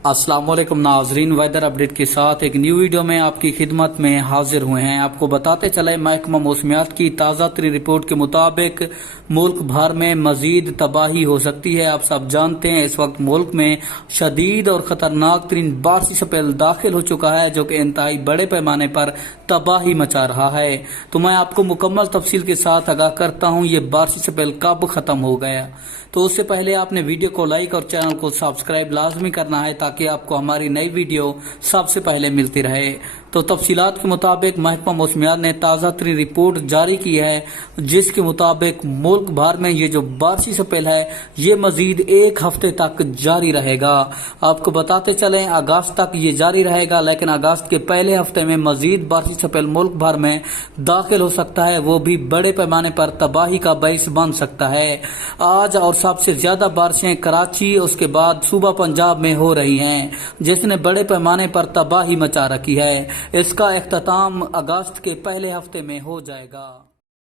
अस्सलाम वालेकुम नाजरीन, वेदर अपडेट के साथ एक न्यू वीडियो में आपकी खिदमत में हाजिर हुए हैं। आपको बताते चले महकमा मौसमियात की ताज़ा तरीन रिपोर्ट के मुताबिक मुल्क भर में मजीद तबाही हो सकती है। आप सब जानते हैं इस वक्त मुल्क में शदीद और ख़तरनाक तरीन बारिशी स्पेल दाखिल हो चुका है, जो कि इंतहाई बड़े पैमाने पर तबाही मचा रहा है। तो मैं आपको मुकम्मल तफसील के साथ आगाह करता हूँ ये बारिशी स्पेल कब ख़त्म हो गया। तो उससे पहले आपने वीडियो को लाइक और चैनल को सब्सक्राइब लाजमी करना है, ताकि आपको हमारी नई वीडियो सबसे पहले मिलती रहे। तो तफसीलात के मुताबिक महकमा मौसमियात ने ताज़ा तरीन रिपोर्ट जारी की है, जिसके मुताबिक मुल्क भर में ये जो बारिशी स्पेल है ये मजीद एक हफ्ते तक जारी रहेगा। आपको बताते चलें अगस्त तक ये जारी रहेगा, लेकिन अगस्त के पहले हफ्ते में मजीद बारिशी स्पेल मुल्क भर में दाखिल हो सकता है, वो भी बड़े पैमाने पर तबाही का बाइस बन सकता है। आज और सबसे ज्यादा बारिशें कराची, उसके बाद सूबा पंजाब में हो रही हैं, जिसने बड़े पैमाने पर तबाही मचा रखी है। इसका इख्तिताम अगस्त के पहले हफ्ते में हो जाएगा।